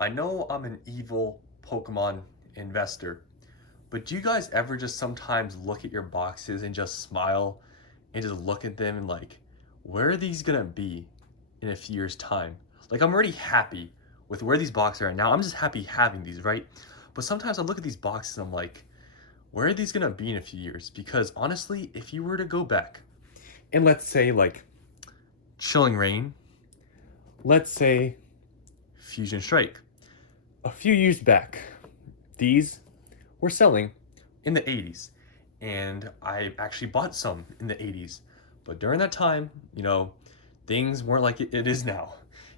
I know I'm an evil Pokemon investor, but do you guys ever just sometimes look at your boxes and just smile and just look at them and like, where are these gonna be in a few years' time? Like, I'm already happy with where these boxes are now. I'm just happy having these, right? But sometimes I look at these boxes and I'm like, where are these gonna be in a few years? Because honestly, if you were to go back and let's say like Chilling Reign, let's say Fusion Strike, a few years back, these were selling in the 80s, and I actually bought some in the 80s. But during that time, things weren't like it is now.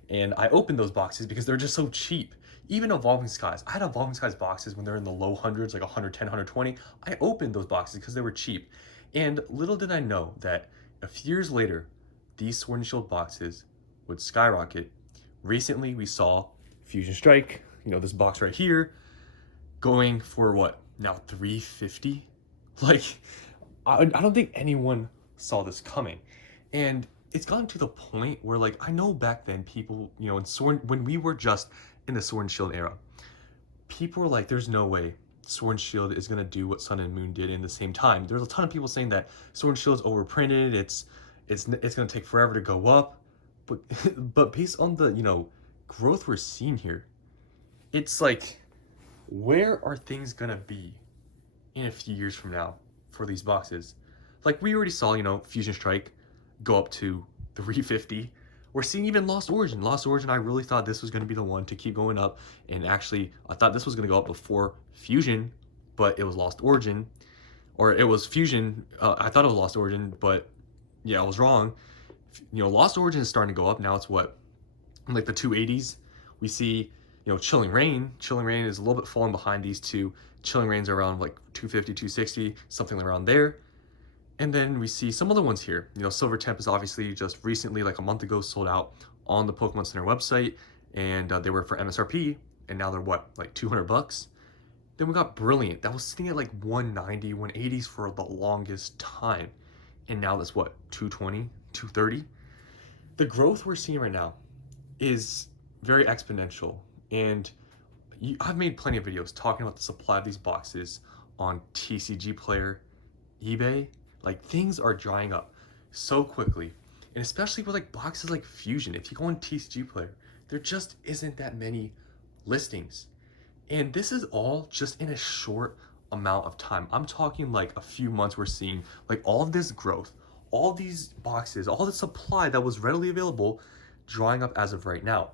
And I opened those boxes because they're just so cheap. Even Evolving Skies. I had Evolving Skies boxes when they're in the low hundreds, like 110, 120. I opened those boxes because they were cheap. And little did I know that a few years later, these Sword and Shield boxes would skyrocket. Recently, we saw Fusion Strike, this box right here, going for what now, 350. Like, I don't think anyone saw this coming. And it's gotten to the point where, like, I know back then people, in Sword, when we were just in the Sword and Shield era, people were like, there's no way Sword and Shield is gonna do what Sun and Moon did in the same time. There's a ton of people saying that Sword and Shield is overprinted, it's gonna take forever to go up. But but based on the growth we're seeing here, it's like, where are things gonna be in a few years from now for these boxes? Like, we already saw, Fusion Strike go up to 350. We're seeing even Lost Origin. Lost Origin, I really thought this was going to be the one to keep going up. And actually, I thought this was going to go up before Fusion, but it was Lost Origin. Or it was Fusion. I thought it was Lost Origin, but yeah, I was wrong. Lost Origin is starting to go up. Now it's what? In like the 280s. We see, Chilling Reign. Chilling Reign is a little bit falling behind these two. Chilling Reign's around like 250, 260, something around there. And then we see some other ones here. Silver Tempest obviously just recently, like a month ago, sold out on the Pokemon Center website, and they were for MSRP, and now they're what, like 200 bucks? Then we got Brilliant. That was sitting at like 190, 180s for the longest time. And now that's what, 220, 230? The growth we're seeing right now is very exponential. And I've made plenty of videos talking about the supply of these boxes on TCG Player, eBay. Like, things are drying up so quickly. And especially with like boxes like Fusion. If you go on TCG Player, there just isn't that many listings. And this is all just in a short amount of time. I'm talking like a few months. We're seeing like all of this growth, all these boxes, all the supply that was readily available drying up as of right now.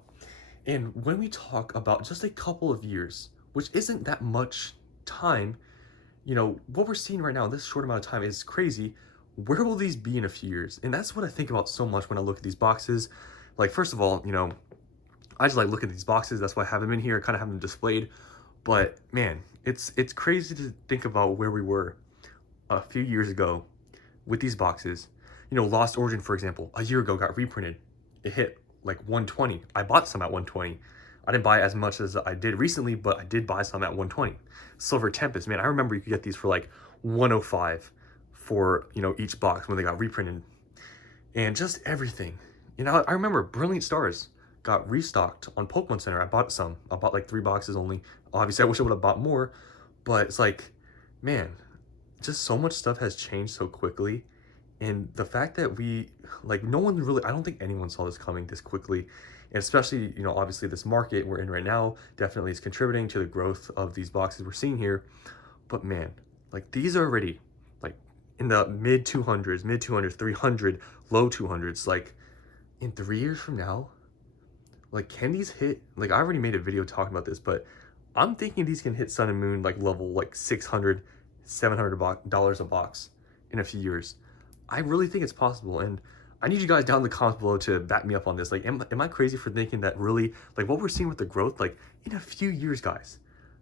And when we talk about just a couple of years, which isn't that much time, what we're seeing right now in this short amount of time is crazy. Where will these be in a few years? And that's what I think about so much when I look at these boxes. Like, first of all, I just like looking at these boxes. That's why I have them in here, kind of have them displayed. But man, it's crazy to think about where we were a few years ago with these boxes. Lost Origin, for example, a year ago got reprinted. It hit like 120. I bought some at 120. I didn't buy as much as I did recently, but I did buy some at 120. Silver Tempest, man, I remember you could get these for like 105 for, each box when they got reprinted. And just everything. I remember Brilliant Stars got restocked on Pokemon Center. I bought some. I bought like 3 boxes only. Obviously, I wish I would have bought more, but it's like, man, just so much stuff has changed so quickly. And the fact that no one really, I don't think anyone saw this coming this quickly. And especially, obviously this market we're in right now definitely is contributing to the growth of these boxes we're seeing here. But man, like, these are already like in the mid 200s, 300, low 200s. Like, in 3 years from now, like, can these hit, like, I already made a video talking about this, but I'm thinking these can hit Sun and Moon like level like 600, $700 a box in a few years. I really think it's possible, and I need you guys down in the comments below to back me up on this. Like, am I crazy for thinking that really, like, what we're seeing with the growth, like, in a few years, guys,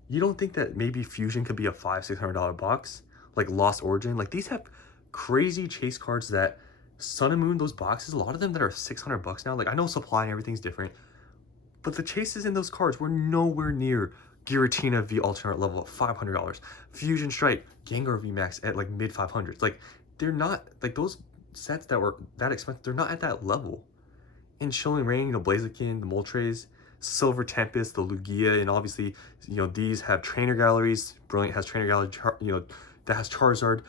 you don't think that maybe Fusion could be a $500-600 box? Like Lost Origin? Like, these have crazy chase cards that Sun and Moon, those boxes, a lot of them that are 600 bucks now. Like, I know supply and everything's different, but the chases in those cards were nowhere near Giratina V alternate level at $500. Fusion Strike, Gengar VMAX at like mid 500s. Like, they're not, like, those sets that were that expensive, they're not at that level. And Chilling Reign, Blaziken, the Moltres, Silver Tempest, the Lugia, and obviously, these have trainer galleries. Brilliant has trainer gallery, that has Charizard,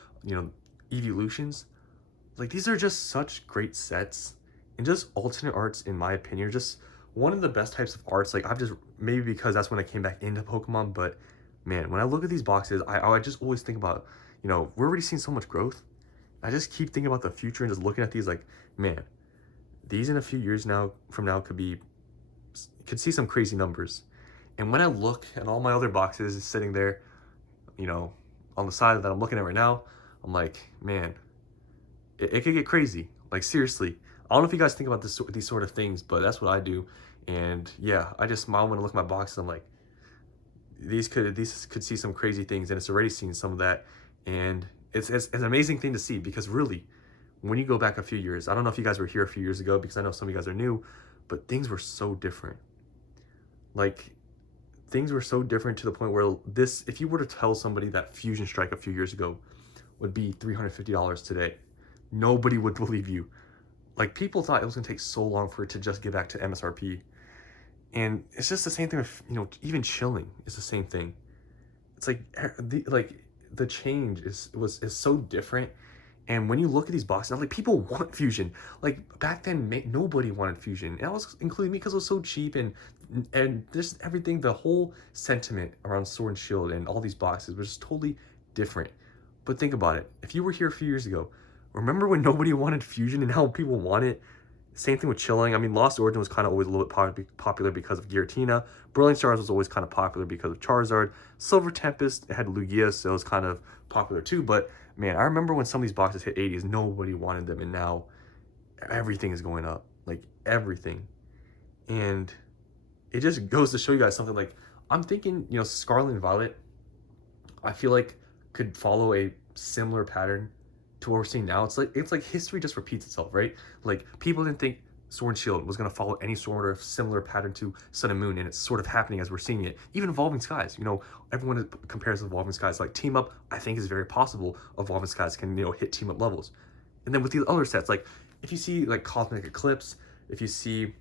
evolutions. Like, these are just such great sets, and just alternate arts, in my opinion, are just one of the best types of arts. Like, I've just, maybe because that's when I came back into Pokemon, but man, when I look at these boxes, I just always think about, we're already seeing so much growth. I just keep thinking about the future and just looking at these like, man, these in a few years from now could see some crazy numbers. And when I look at all my other boxes sitting there, you know, on the side that I'm looking at right now, I'm like, man, it could get crazy. Like, seriously. I don't know if you guys think about these sort of things, but that's what I do. And yeah, I just smile when I look at my boxes. I'm like, these could see some crazy things, and it's already seen some of that. And it's an amazing thing to see, because really, when you go back a few years, I don't know if you guys were here a few years ago, because I know some of you guys are new, but things were so different. Like, things were so different to the point where if you were to tell somebody that Fusion Strike a few years ago would be $350 today, nobody would believe you. Like, people thought it was gonna take so long for it to just get back to MSRP. And it's just the same thing with, even chilling is the same thing. It's like, the change is so different. And when you look at these boxes, like, people want Fusion. Like, back then, nobody wanted Fusion. And that was including me, because it was so cheap, and just everything, the whole sentiment around Sword and Shield and all these boxes was just totally different. But think about it. If you were here a few years ago, remember when nobody wanted Fusion and now people want it? Same thing with chilling. I mean, Lost Origin was kind of always a little bit popular because of Giratina. Brilliant Stars was always kind of popular because of Charizard. Silver Tempest had Lugia, so it was kind of popular too. But man, I remember when some of these boxes hit 80s, nobody wanted them, and now everything is going up. Like, everything. And it just goes to show you guys something. Like, I'm thinking, Scarlet and Violet, I feel like could follow a similar pattern to what we're seeing now. It's like history just repeats itself, right? Like, people didn't think Sword and Shield was going to follow any sort of similar pattern to Sun and Moon, and it's sort of happening as we're seeing it. Even Evolving Skies, everyone compares Evolving Skies. Like, Team Up, I think, is very possible Evolving Skies can, hit Team Up levels. And then with these other sets, like, if you see, like, Cosmic Eclipse, if you see,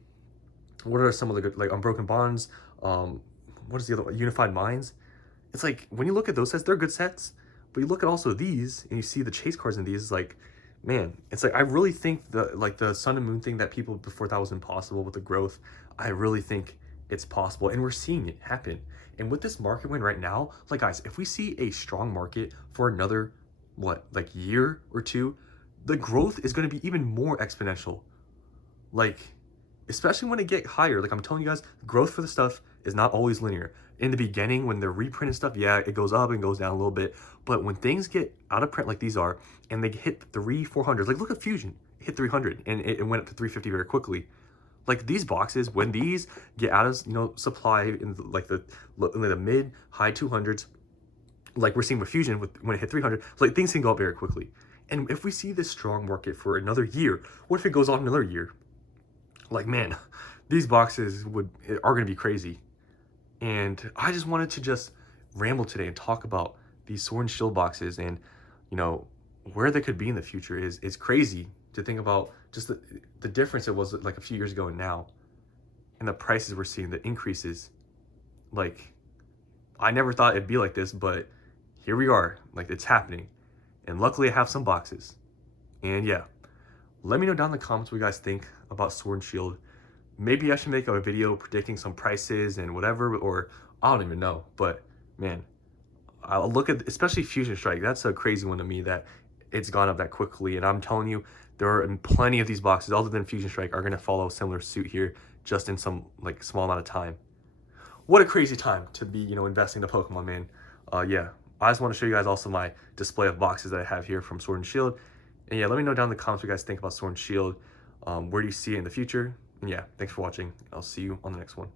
what are some of the good, like, Unbroken Bonds, what is the other one? Unified Minds. It's like, when you look at those sets, they're good sets. But you look at also these, and you see the chase cards in these, it's like, man, it's like, I really think the Sun and Moon thing that people before thought was impossible with the growth, I really think it's possible, and we're seeing it happen. And with this market win right now, like, guys, if we see a strong market for another, year or two, the growth is going to be even more exponential. Like, especially when it get higher. Like, I'm telling you guys, growth for the stuff is not always linear. In the beginning, when they're reprinting stuff, yeah, it goes up and goes down a little bit. But when things get out of print like these are, and they hit 400, like, look at Fusion, it hit 300, and it went up to 350 very quickly. Like, these boxes, when these get out of, supply in the mid, high 200s, like we're seeing with Fusion, when it hit 300, like, things can go up very quickly. And if we see this strong market for another year, what if it goes on another year? Like, man, these boxes are going to be crazy. And I just wanted to just ramble today and talk about these Sword and Shield boxes, and where they could be in the future is crazy to think about. Just the difference it was like a few years ago and now, and the prices we're seeing, the increases. Like, I never thought it'd be like this, but here we are. Like, it's happening, and luckily I have some boxes. And yeah, let me know down in the comments what you guys think about Sword and Shield. Maybe I should make a video predicting some prices and whatever, or I don't even know. But man, I'll look at, especially Fusion Strike. That's a crazy one to me, that it's gone up that quickly. And I'm telling you, there are plenty of these boxes other than Fusion Strike are going to follow a similar suit here, just in some small amount of time. What a crazy time to be, investing in Pokemon, man. Yeah, I just want to show you guys also my display of boxes that I have here from Sword and Shield. And yeah, let me know down in the comments what you guys think about Sword and Shield. Where do you see it in the future? And yeah, thanks for watching. I'll see you on the next one.